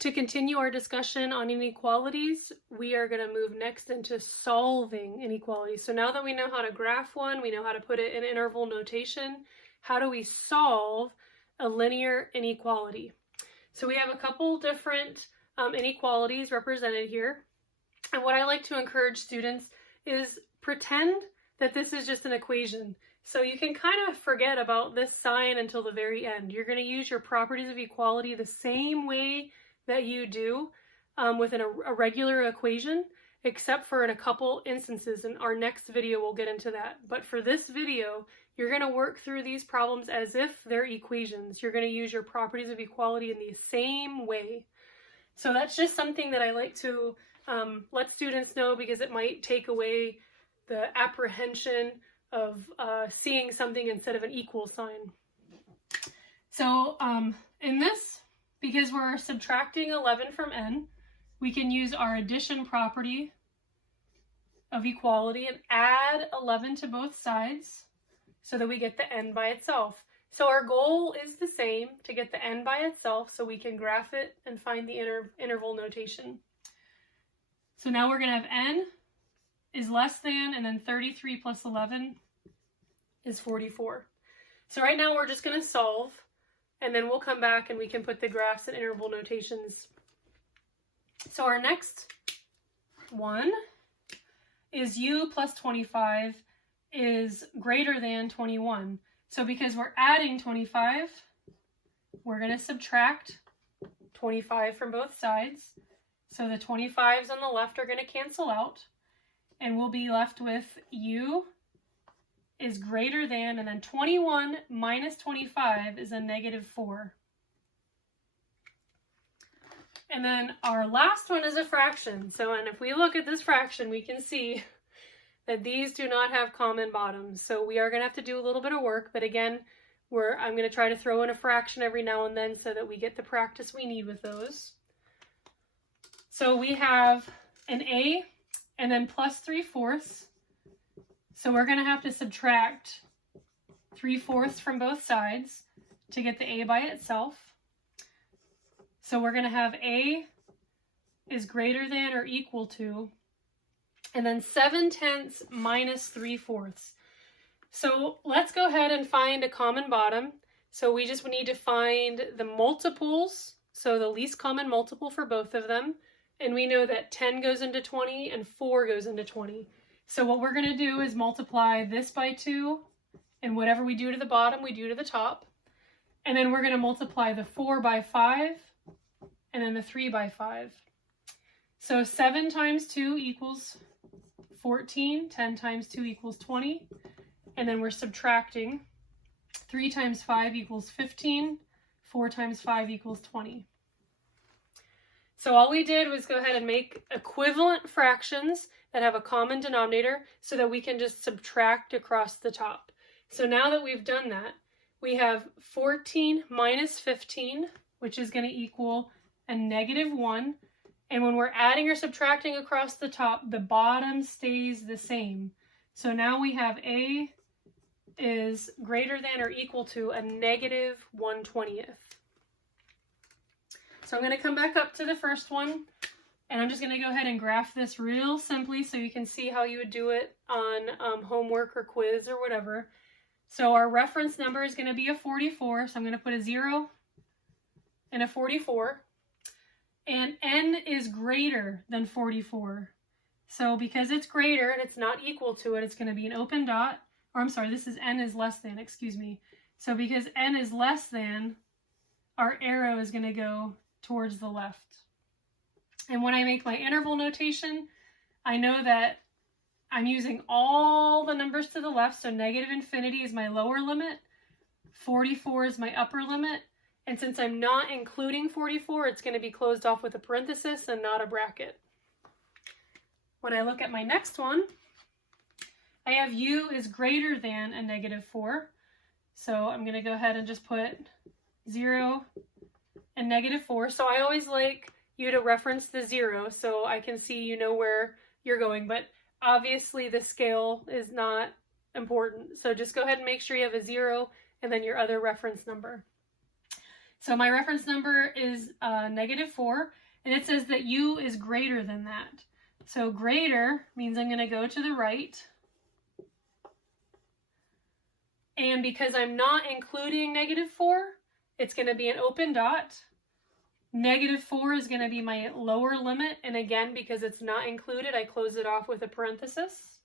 To continue our discussion on inequalities, we are going to move next into solving inequalities. So now that we know how to graph one, we know how to put it in interval notation, how do we solve a linear inequality? So we have a couple different inequalities represented here. And what I like to encourage students is pretend that this is just an equation. So you can kind of forget about this sign until the very end. You're going to use your properties of equality the same way that you do with a regular equation, except for in a couple instances. In our next video, we'll get into that. But for this video, you're going to work through these problems as if they're equations. You're going to use your properties of equality in the same way. So that's just something that I like to let students know, because it might take away the apprehension of seeing something instead of an equal sign. So in this, because we're subtracting 11 from n, we can use our addition property of equality and add 11 to both sides so that we get the n by itself. So our goal is the same, to get the n by itself so we can graph it and find the interval notation. So now we're going to have n is less than, and then 33 plus 11 is 44. So right now we're just going to solve, and then we'll come back and we can put the graphs and interval notations. So our next one is u plus 25 is greater than 21. So because we're adding 25, we're going to subtract 25 from both sides. So the 25s on the left are going to cancel out, and we'll be left with u is greater than, and then 21 minus 25 is a -4. And then our last one is a fraction. So, and if we look at this fraction, we can see that these do not have common bottoms. So we are going to have to do a little bit of work, but again, I'm going to try to throw in a fraction every now and then so that we get the practice we need with those. So we have an a and then plus 3/4. So we're going to have to subtract 3/4 from both sides to get the a by itself. So we're going to have a is greater than or equal to, and then 7/10 minus 3/4. So let's go ahead and find a common bottom. So we just need to find the multiples, so the least common multiple for both of them. And we know that 10 goes into 20 and 4 goes into 20. So what we're going to do is multiply this by 2, and whatever we do to the bottom, we do to the top. And then we're going to multiply the 4 by 5, and then the 3 by 5. So 7 times 2 equals 14, 10 times 2 equals 20, and then we're subtracting 3 times 5 equals 15, 4 times 5 equals 20. So all we did was go ahead and make equivalent fractions that have a common denominator so that we can just subtract across the top. So now that we've done that, we have 14 minus 15, which is going to equal a -1. And when we're adding or subtracting across the top, the bottom stays the same. So now we have a is greater than or equal to a -1/20. So I'm going to come back up to the first one, and I'm just going to go ahead and graph this real simply so you can see how you would do it on homework or quiz or whatever. So our reference number is going to be a 44, so I'm going to put a 0 and a 44. And n is greater than 44. So because it's greater and it's not equal to it, it's going to be an open dot. Or I'm sorry, this is n is less than, excuse me. So because n is less than, our arrow is going to go towards the left. And when I make my interval notation, I know that I'm using all the numbers to the left, so -infinity is my lower limit, 44 is my upper limit, and since I'm not including 44, it's going to be closed off with a parenthesis and not a bracket. When I look at my next one, I have u is greater than a -4, so I'm going to go ahead and just put 0 and -4. So I always like you to reference the 0 so I can see you know where you're going, but obviously the scale is not important. So just go ahead and make sure you have a 0 and then your other reference number. So my reference number is -4, and it says that u is greater than that. So greater means I'm going to go to the right. And because I'm not including -4, it's going to be an open dot. -4 is going to be my lower limit. And again, because it's not included, I close it off with a parenthesis,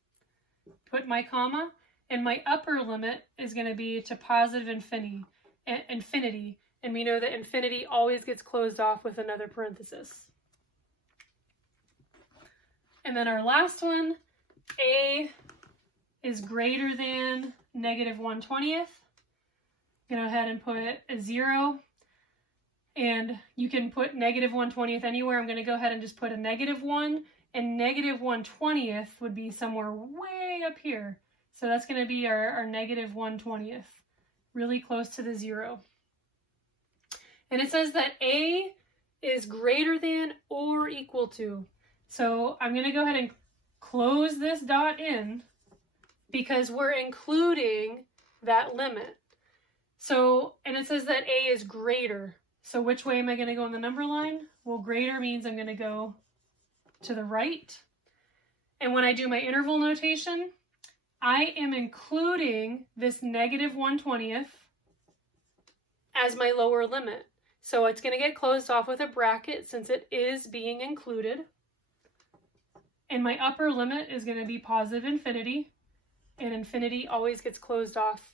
put my comma, and my upper limit is going to be to positive infinity. And we know that infinity always gets closed off with another parenthesis. And then our last one, a is greater than -1/20. Go ahead and put a 0. And you can put -1/20 anywhere. I'm going to go ahead and just put a -1. And -1/20 would be somewhere way up here. So that's going to be our -1/20. Really close to the 0. And it says that a is greater than or equal to. So I'm going to go ahead and close this dot in because we're including that limit. So, and it says that a is greater. So which way am I going to go in the number line? Well, greater means I'm going to go to the right. And when I do my interval notation, I am including this -1/20 as my lower limit. So it's going to get closed off with a bracket since it is being included. And my upper limit is going to be positive infinity. And infinity always gets closed off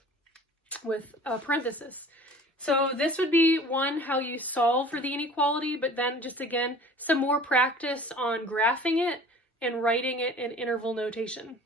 with a parenthesis. So this would be one, how you solve for the inequality, but then just again, some more practice on graphing it and writing it in interval notation.